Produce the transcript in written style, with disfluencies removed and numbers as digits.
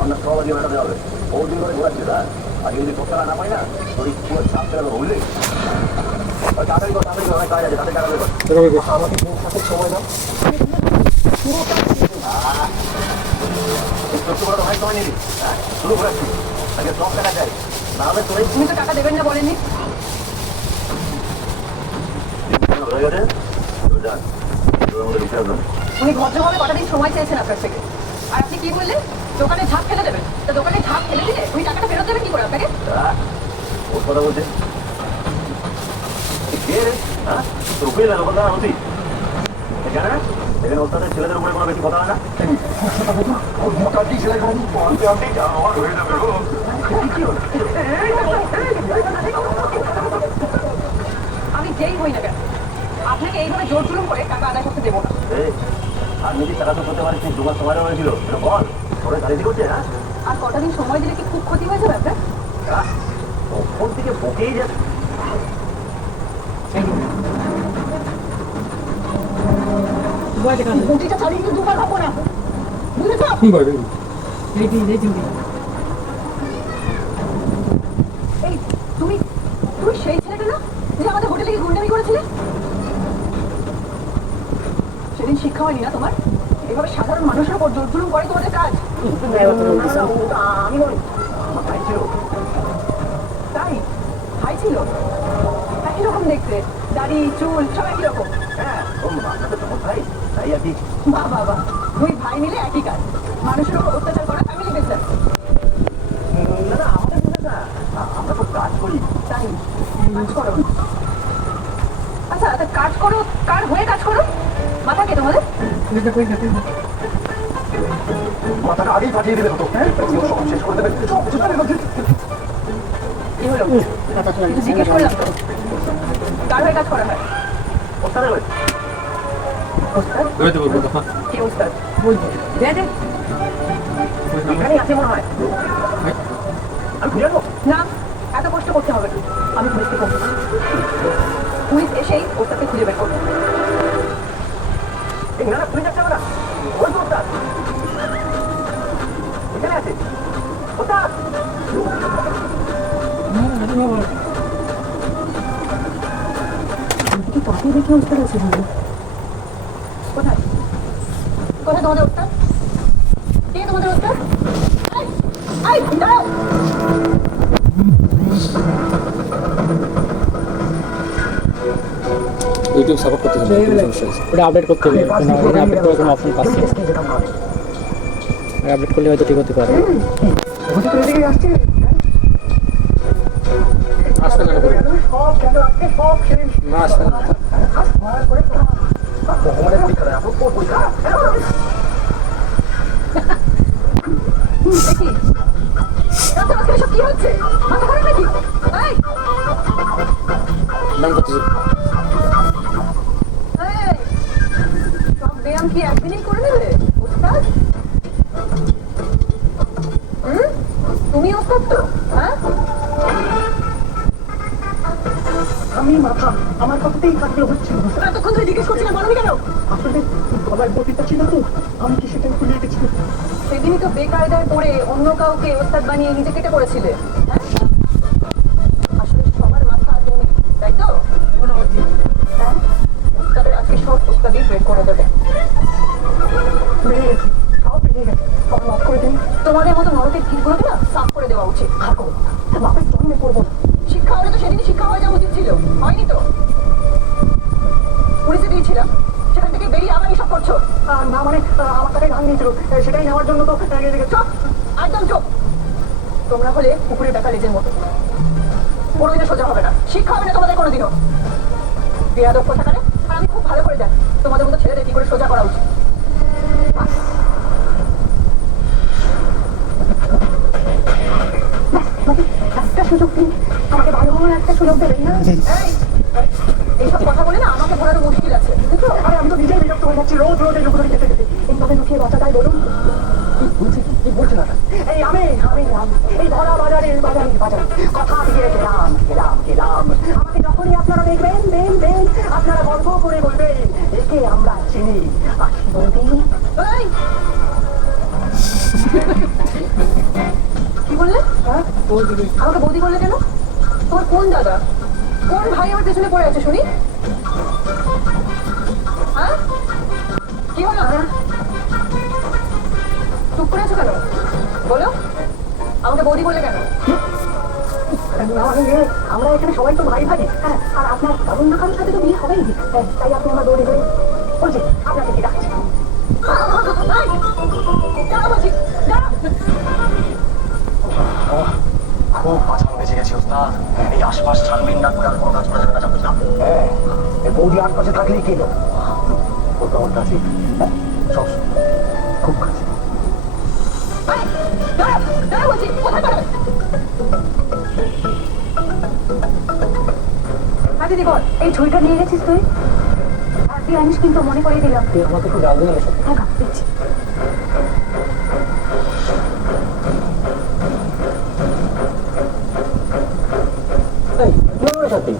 অন্য সব আগে বেড়াতে হবে বহুদিন করে ঘোরাচ্ছি না আগে যদি কোথাও না পাই না তোর পুরো ছাপ ফেলে দেবো বুঝলি তাড়াতাড়ি কর অনেক কাজ আছে তাদের টাকা বের কর আমাকে সময় দাও ভাই সময় নিবি শুরু ঘোরাচ্ছি আগে সব টাকা চাই না হলে তোর তুমি তো টাকা দেবেন না বলেনি হয়ে গেছে উনি ভদ্রভাবে কটা দিন সময় চেয়েছেন আপনার থেকে আর আপনি কি বললেন দোকানে ঝাঁপ ফেলে দেবেন তো দোকানে ঝাঁপ ফেলে দিলে উনি টাকাটা ফেরত দেবেন কি করে আপনাকে ওর কথা বলছে তোর উকিল না কথা হচ্ছি জানে না এখানে ওস্তাদের ছেলেদের উপরে কোনো বেশি কথা হয় না আমি যেই হই না কেন আপনাকে এইভাবে জোর জুলুম করে টাকা আদায় করতে দেবো না আর নিজে টাকা তো করতে পারিস দুবার সময় হয়েছিল বল তোরে গাড়ি করছে হ্যাঁ আর কটা দিন সময় দিলে কি খুব ক্ষতি হয়ে যাবে আপনার ওপর থেকে বকেই যাবে গুটিটা চালিয়ে কিন্তু দুবার ভাবো না বুঝেছ এই তুমি তুমি সেই ছেলেটা না যে আমাদের হোটেলে গিয়ে গুন্ডামি করেছিলে সেদিন শিক্ষা হয়নি না তোমার এভাবে সাধারণ মানুষের উপর জোর জুলুম করে তোমাদের কাজ আমি নই আমার ভাই ছিল তাই ভাই ছিল একই রকম দেখতে দাড়ি চুল সব একই রকম হ্যাঁ আপনার তো ভাই তাই আর কি বাহ বাবা দুই ভাই মিলে একই কাজ মানুষের উপর অত্যাচার করা ফ্যামিলি বিজনেস না না আমাদের বুঝে না আমরা তো কাজ করি তাই কাজ করো আচ্ছা তা কাজ করো কার হয়ে কাজ করো মাথা কে তোমাদের মাথাটা আগেই পাঠিয়ে দিলে হতো হ্যাঁ সব শেষ করে দেবে সব কিছু কি হলো জিজ্ঞেস করলাম তো কার হয়ে কাজ করা হয় ওস্তাদের হয়ে ওস্তাদ কি ওস্তাদ বলবো দে এখানে আছে মনে হয় আমি খুঁজে আসবো না এত কষ্ট করতে হবে না আমি পুলিশকে করবো পুলিশ এসেই ওস্তাদকে খুঁজে বের করবো না না পুলিশ যাচ্ছে না ওই তো ওস্তাদ এখানে আছে ওস্তাদ কাকে দেখে ওস্তাদ আছে কোথায় কোথায় তোমাদের ওস্তাদ কে তোমাদের ওস্তাদ দাঁড়াও ইউটিউব সাপোর্ট করতে হবে ওটা আপডেট করতে হবে আপডেট করার কোনো অপশন পাচ্ছি আপডেট করলে হয়তো ঠিক হতে পারে আসবে না আসবে না কি হচ্ছে মাথা খারাপ নাকি নাম করতেছি সব ব্যায়াম কি একদিনই করে নেবে ওস্তাদ তুমি ওস্তাদ তো হ্যাঁ আমি মাথা আমার কথাতেই থাকলে হচ্ছে এতক্ষণ ধরে জিজ্ঞেস করছি না বলবি কেন আসলে গলায় বটিটা ছিল তো আমি কি সেটাই খুলে গেছি সেদিনই তো বেকায়দায় পড়ে অন্য কাউকে ওস্তাদ বানিয়ে নিজে কেটে পড়েছিলে হ্যাঁ আসলে সবার মাথা তুমি তাই তো হ্যাঁ ওস্তাদের আজকে সব ওস্তাদই ব্রেক করে দেবে তোমাদের মতো নরকের ভিড়গুলোকে না সাফ করে দেওয়া উচিত বাপের জন্মে করবো শিক্ষা হলে তো সেদিনই শিক্ষা হয়ে যাওয়া উচিত ছিল হয়নি তো পুলিশে দিয়েছিলাম সেখান থেকে বেরিয়ে আবার এসব করছো না মানে আমার টাকায় ধান দিয়েছিল সেটাই নেওয়ার জন্য তো চুপ একদম চুপ তোমরা হলে পুকুরে টাকা লেজের মতো কোনোদিনও সোজা হবে না শিক্ষা হবে না তোমাদের কোনোদিনও বেয়াদব কোথাকারে আর আমি খুব ভালো করে জানি তোমাদের মতো ছেলেদের কি করে সোজা করা উচিত একটা সুযোগ দিন আমাকে ভালো হওয়ার একটা সুযোগ দেবেন না এইসব কথা বলে না আমাকে বলারও মুশকিল আছে আরে আমি তো নিজেই বিরক্ত হয়ে যাচ্ছি রোজ রোজ এই লোকগুলো খেতে খেতে এইভাবে লুকিয়ে বাঁচা তাই বলুন কি বলছে না এই আমি এই ধরা বাজারের বাজারে কথা দিয়ে গেলাম আমাকে যখনই আপনারা দেখবেন আপনারা গল্প করে বলবেন একে আমরা চিনি আসি বলবেন আমাকে বৌদি বললে কেন? তোমার কোন দাদা, কোন ভাই আমার পেছনে পড়ে আছে শুনি? হ্যাঁ, কি হলো? চুপ করে আছো কেন? বলো, আমাকে বৌদি বললে কেন? না মানে আমরা এখানে সবাই তো ভাই ভাই, হ্যাঁ, আর আপনার অন্য কারোর সাথে তো বিয়ে হবেই, তাই আপনি আমার দৌড়ে ধরে বলছি আপনাকে কি ডাকছি। দাঁড়া বলছি, দাঁড়া। খুব মাঝাম বেজে গেছে ওস্তাদ। এই আশপাশ ছানবিন না করে আর কোনো কাজ করা যাবে না, বুঝলাম। হ্যাঁ, এই বৌদি আশপাশে থাকলেই কি হলো? ও তো আমার কাছে, হ্যাঁ, সব খুব কাছে। দাঁড়া, দাঁড়া বলছি, কোথায় পারবে? দিদি বল, এই ঝুড়িটা নিয়ে গেছিস তুই? আর তুই আনিস কিন্তু, মনে করিয়ে দিলাম। তুই আমাকে একটু ডাল দিন সাথে। হ্যাঁ দিচ্ছি। এই কি হলো সাথে?